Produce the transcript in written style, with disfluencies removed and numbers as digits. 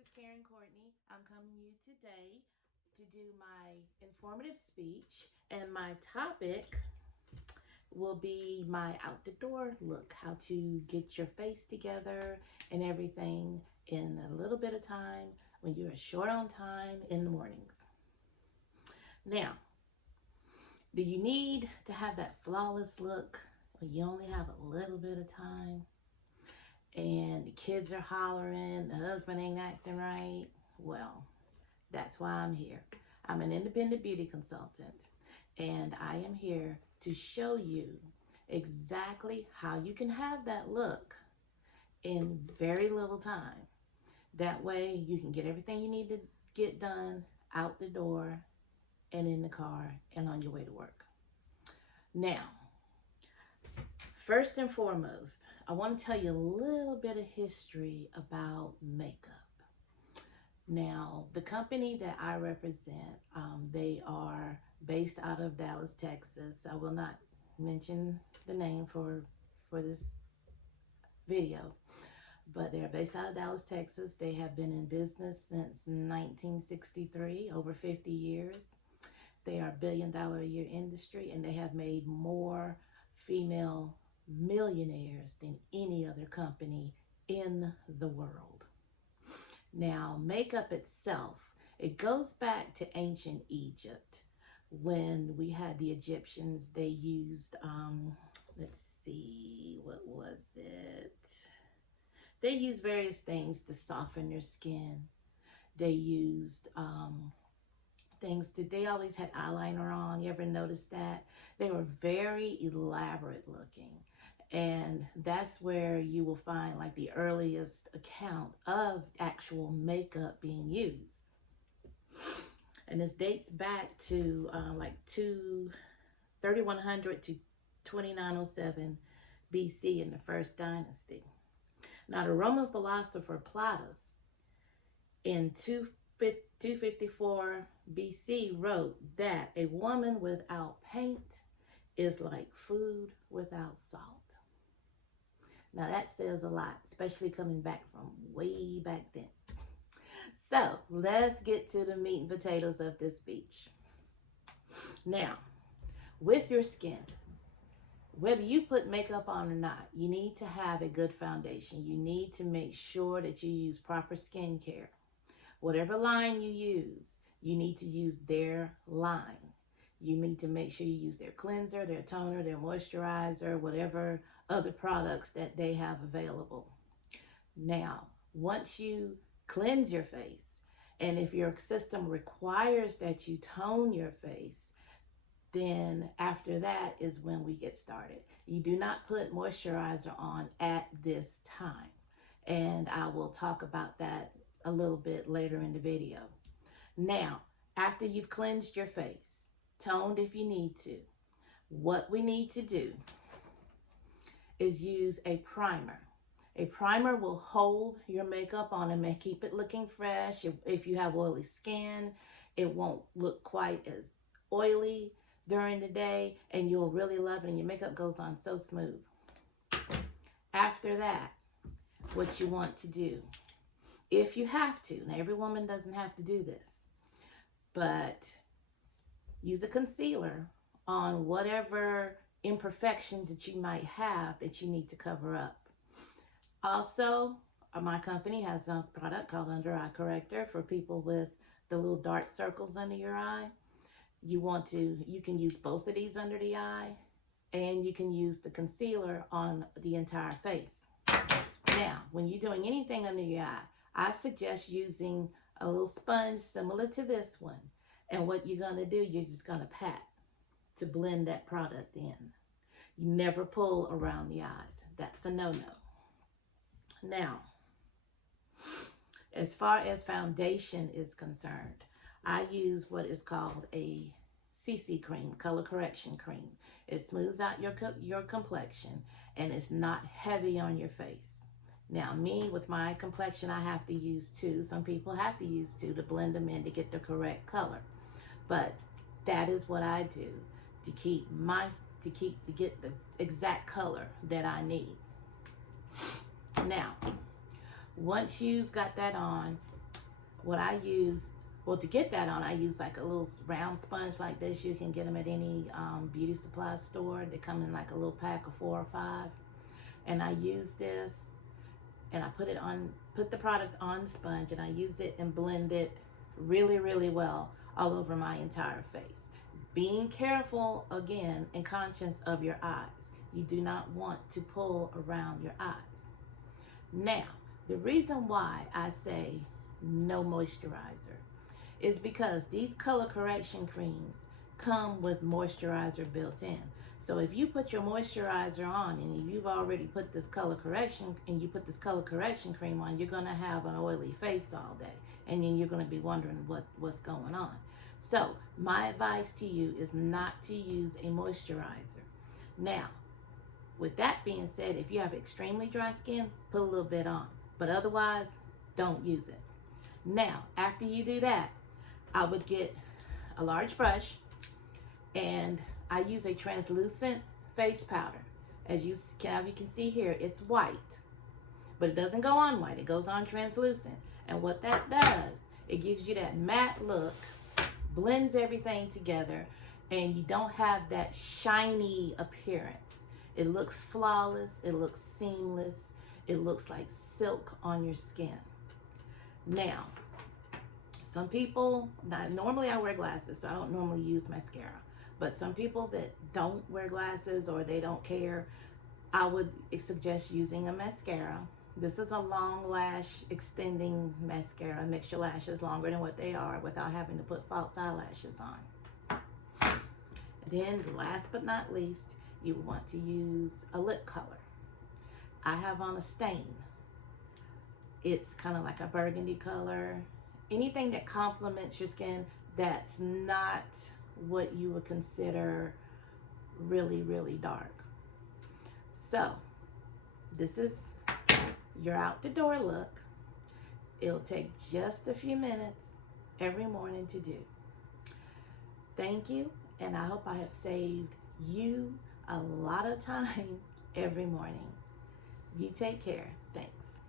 is Karen Courtney. I'm coming to you today to do my informative speech, and my topic will be my out the door look, how to get your face together and everything in a little bit of time when you're short on time in the mornings. Now, do you need to have that flawless look when you only have a little bit of time and the kids are hollering, the husband ain't acting right? Well, that's why I'm here. I'm an independent beauty consultant, and I am here to show you exactly how you can have that look in very little time. That way you can get everything you need to get done out the door and in the car and on your way to work. Now, first and foremost, I want to tell you a little bit of history about makeup. Now, the company that I represent, they are based out of Dallas, Texas. I will not mention the name for this video, but they're based out of Dallas, Texas. They have been in business since 1963, over 50 years. They are a $1 billion a year industry, and they have made more female millionaires than any other company in the world. Now, makeup itself, it goes back to ancient Egypt. When we had the Egyptians, they used, let's see, what was it? They used various things to soften their skin. They used they always had eyeliner on. You ever notice that? They were very elaborate looking. And that's where you will find like the earliest account of actual makeup being used. And this dates back to 3100 to 2907 BC in the first dynasty. Now, the Roman philosopher Plautus in 254 BC wrote that a woman without paint is like food without salt. Now that says a lot, especially coming back from way back then. So let's get to the meat and potatoes of this speech. Now, with your skin, whether you put makeup on or not, you need to have a good foundation. You need to make sure that you use proper skincare. Whatever line you use, you need to use their line. You need to make sure you use their cleanser, their toner, their moisturizer, whatever other products that they have available. Now, once you cleanse your face, and if your system requires that you tone your face, then after that is when we get started. You do not put moisturizer on at this time, and I will talk about that a little bit later in the video. Now, after you've cleansed your face, toned if you need to, what we need to do is use a primer. A primer will hold your makeup on and keep it looking fresh. If you have oily skin, it won't look quite as oily during the day, and you'll really love it, and your makeup goes on so smooth. After that, what you want to do, if you have to, now every woman doesn't have to do this, but use a concealer on whatever imperfections that you might have that you need to cover up. Also, my company has a product called Under Eye Corrector for people with the little dark circles under your eye. You can use both of these under the eye, and you can use the concealer on the entire face. Now, when you're doing anything under your eye, I suggest using a little sponge similar to this one. And what you're gonna do, you're just gonna pat to blend that product in. You never pull around the eyes. That's a no-no. Now, as far as foundation is concerned, I use what is called a CC cream, color correction cream. It smooths out your complexion, and it's not heavy on your face. Now, me, with my complexion, I have to use 2. Some people have to use 2 to blend them in to get the correct color. But that is what I do to get the exact color that I need. Now, once you've got that on, what I use, well, to get that on, I use like a little round sponge like this. You can get them at any beauty supply store. They come in like a little pack of 4 or 5. And I use this, and I put the product on the sponge, and I use it and blend it really, really well all over my entire face. Being careful again and conscious of your eyes. You do not want to pull around your eyes. Now, the reason why I say no moisturizer is because these color correction creams come with moisturizer built in. So if you put your moisturizer on and you've already put this color correction and you put this color correction cream on, you're going to have an oily face all day, and then you're going to be wondering what's going on. So my advice to you is not to use a moisturizer. Now, with that being said, if you have extremely dry skin, put a little bit on, but otherwise don't use it. Now, after you do that, I would get a large brush, and I use a translucent face powder. As you can see here, it's white, but it doesn't go on white, it goes on translucent. And what that does, it gives you that matte look, blends everything together, and you don't have that shiny appearance. It looks flawless, it looks seamless, it looks like silk on your skin. Now, some people, normally I wear glasses, so I don't normally use mascara. But some people that don't wear glasses or they don't care, I would suggest using a mascara. This is a long lash extending mascara. It makes your lashes longer than what they are without having to put false eyelashes on. Then last but not least, you want to use a lip color. I have on a Stain. It's kind of like a burgundy color. Anything that complements your skin that's not what you would consider really, really dark. So this is your out the door look. It'll take just a few minutes every morning to do. Thank you, and I hope I have saved you a lot of time every morning. You take care. Thanks.